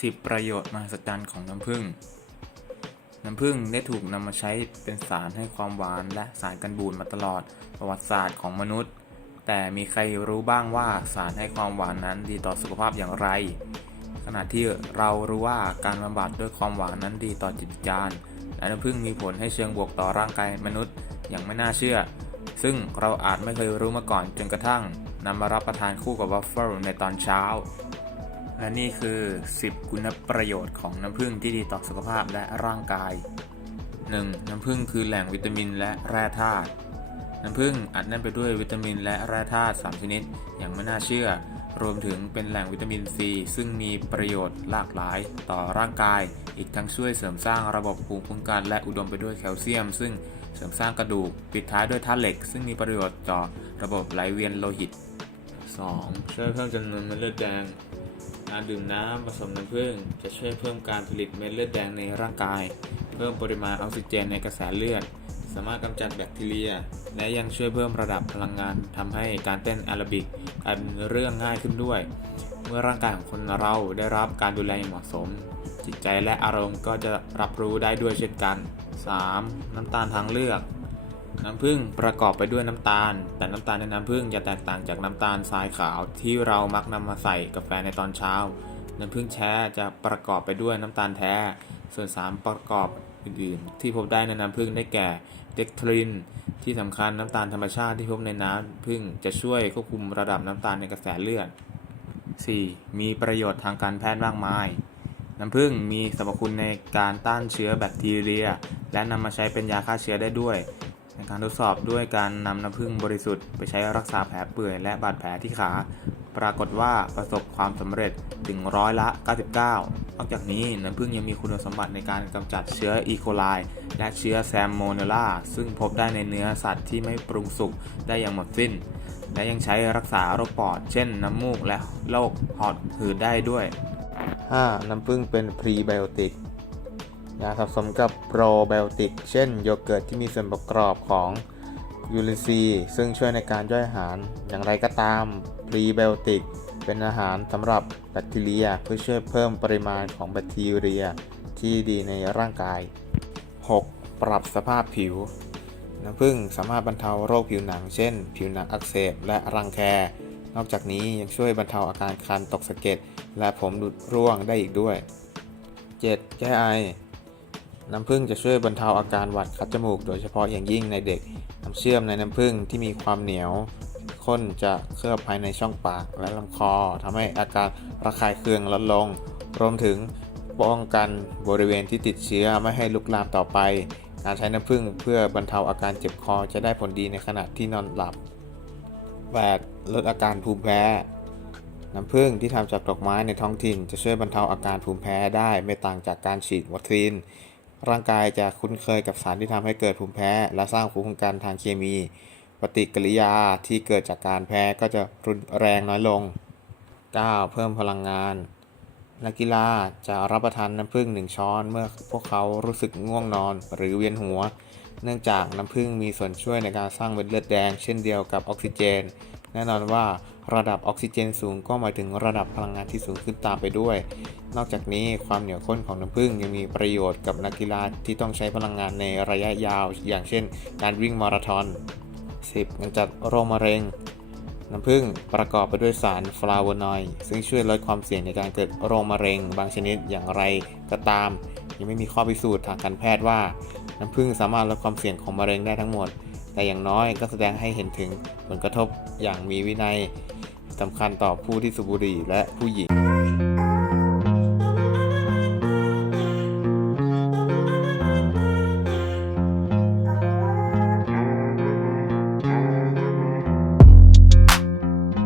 10 ประโยชน์มหัศจรรย์ของน้ำผึ้ง น้ำผึ้งได้ถูกนำมาใช้เป็นสารให้ความหวานและสารกันบูดมาตลอดประวัติศาสตร์ของมนุษย์ แต่มีใครรู้บ้างว่าสารให้ความหวานนั้นดีต่อสุขภาพอย่างไร ขณะที่เรารู้ว่าการบำบัดด้วยความหวานนั้นดีต่อจิตวิญญาณและน้ำผึ้งมีผลให้เชิงบวกต่อร่างกายมนุษย์อย่างไม่น่าเชื่อ ซึ่งเราอาจไม่เคยรู้มาก่อนจนกระทั่งนำมารับประทานคู่กับวัฟเฟิลในตอนเช้า และนี่คือ 10 คุณประโยชน์ของน้ำผึ้งที่ดีต่อสุขภาพและร่างกาย 1. น้ำผึ้งคือแหล่งวิตามินและแร่ธาตุน้ำผึ้งอัดแน่นไปด้วยวิตามินและแร่ธาตุ3ชนิด อย่างไม่น่าเชื่อ รวมถึงเป็นแหล่งวิตามินซี ซึ่งมีประโยชน์หลากหลายต่อร่างกาย อีกทั้งช่วยเสริมสร้างระบบภูมิคุ้มกันและอุดมไปด้วยแคลเซียม ซึ่งเสริมสร้างกระดูก ปิดท้ายด้วยธาตุเหล็ก ซึ่งมีประโยชน์ต่อระบบไหลเวียนโลหิต 2. ช่วยเพิ่มจำนวนเม็ดเลือดแดง การดื่มน้ำผสมน้ำผึ้งจะช่วยเพิ่มการผลิตเม็ดเลือดแดงในร่างกาย เพิ่มปริมาณออกซิเจนในกระแสเลือด สามารถกำจัดแบคทีเรีย และยังช่วยเพิ่มระดับพลังงานทำให้การเต้นแอโรบิกกลายเป็นเรื่องง่ายขึ้นด้วย เมื่อร่างกายของคนเราได้รับการดูแลอย่างเหมาะสม จิตใจและอารมณ์ก็จะรับรู้ได้ด้วยเช่นกัน 3. น้ำตาลทางเลือก น้ำผึ้งประกอบไปด้วยน้ำตาล แต่น้ำตาลในน้ำผึ้งจะแตกต่างจากน้ำตาลทรายขาวที่เรามักนำมาใส่กาแฟในตอนเช้า น้ำผึ้งแท้จะประกอบไปด้วยน้ำตาลแท้ ส่วนสารประกอบอื่นๆ ที่พบได้ในน้ำผึ้งได้แก่เด็กทริน ที่สำคัญน้ำตาลธรรมชาติที่พบในน้ำผึ้งจะช่วยควบคุมระดับน้ำตาลในกระแสเลือด 4. มีประโยชน์ทางการแพทย์มากมาย น้ำผึ้งมีสรรพคุณในการต้านเชื้อแบคทีเรีย และนำมาใช้เป็นยาฆ่าเชื้อได้ด้วย ในการทดสอบด้วยการนำน้ำผึ้งบริสุทธิ์ไปใช้รักษาแผลเปื่อยและบาดแผลที่ขา ปรากฏว่าประสบความสำเร็จถึงร้อยละ 99 นอกจากนี้น้ำผึ้งยังมีคุณสมบัติในการกำจัดเชื้ออีโคไลและเชื้อแซมโมเนล่าซึ่งพบได้ในเนื้อสัตว์ที่ไม่ปรุงสุกได้อย่างหมดสิ้น และยังใช้รักษาโรคปอด เช่นน้ำมูกและโรคหอบหืดได้ด้วย 5. น้ำผึ้งเป็นพรีไบโอติก ยาสะสมกับโปรไบโอติก เช่นโยเกิร์ตที่มีส่วนประกอบของยูริซีซึ่งช่วยในการย่อยอาหาร อย่างไรก็ตามพรีไบโอติก เป็นอาหารสำหรับแบคทีเรียเพื่อช่วยเพิ่มปริมาณของแบคทีเรียที่ดีในร่างกาย 6. ปรับสภาพผิว น้ำผึ้งสามารถบรรเทาโรคผิวหนัง เช่น ผิวหนังอักเสบและรังแคนอกจากนี้ยังช่วยบรรเทาอาการคันตกสะเก็ดและผมหลุดร่วงได้อีกด้วย 7. แก้ไอ น้ำผึ้งจะช่วยบรรเทาอาการหวัดคัดจมูก โดยเฉพาะอย่างยิ่งในเด็ก น้ำเชื่อมในน้ำผึ้งที่มีความเหนียวข้นจะเคลือบภายในช่องปากและลำคอทำให้อาการระคายเคืองลดลง รวมถึงป้องกันบริเวณที่ติดเชื้อไม่ให้ลุกลามต่อไป การใช้น้ำผึ้งเพื่อบรรเทาอาการเจ็บคอจะได้ผลดีในขณะที่นอนหลับ 8. ลดอาการภูมิแพ้ น้ำผึ้งที่ทำจากดอกไม้ในท้องถิ่น จะช่วยบรรเทาอาการภูมิแพ้ได้ไม่ต่างจากการฉีดวัคซีน ร่างกายจะคุ้นเคยกับสารที่ทำให้เกิดภูมิแพ้ และสร้างภูมิคุ้มกันทางเคมี ปฏิกิริยาที่เกิดจากการแพ้ก็จะรุนแรงน้อยลง 9. เพิ่มพลังงาน นักกีฬาจะรับประทานน้ำผึ้งหนึ่งช้อน เมื่อพวกเขารู้สึกง่วงนอนหรือเวียนหัว เนื่องจากน้ำผึ้งมีส่วนช่วยในการสร้างเม็ดเลือดแดง เช่นเดียวกับออกซิเจน แน่นอนว่าระดับออกซิเจนสูงก็หมายถึงระดับพลังงานที่สูงขึ้นตามไปด้วย นอกจากนี้ความเหนียวข้นของน้ำผึ้งยังมีประโยชน์กับนักกีฬาที่ต้องใช้พลังงานในระยะยาว อย่างเช่น การวิ่งมาราธอน 10. กำจัดโรคมะเร็ง น้ำผึ้งประกอบไปด้วยสารฟลาโวนอยด์ซึ่งช่วยลดความเสี่ยงในการเกิดโรคมะเร็ง บางชนิดอย่างไรก็ตาม ยังไม่มีข้อพิสูจน์ทางการแพทย์ว่า น้ำผึ้งสามารถลดความเสี่ยงของมะเร็งได้ทั้งหมด แต่อย่างน้อยก็แสดงให้เห็นถึงผลกระทบอย่างมีวินัยสำคัญต่อผู้ที่สูบบุหรี่และผู้หญิง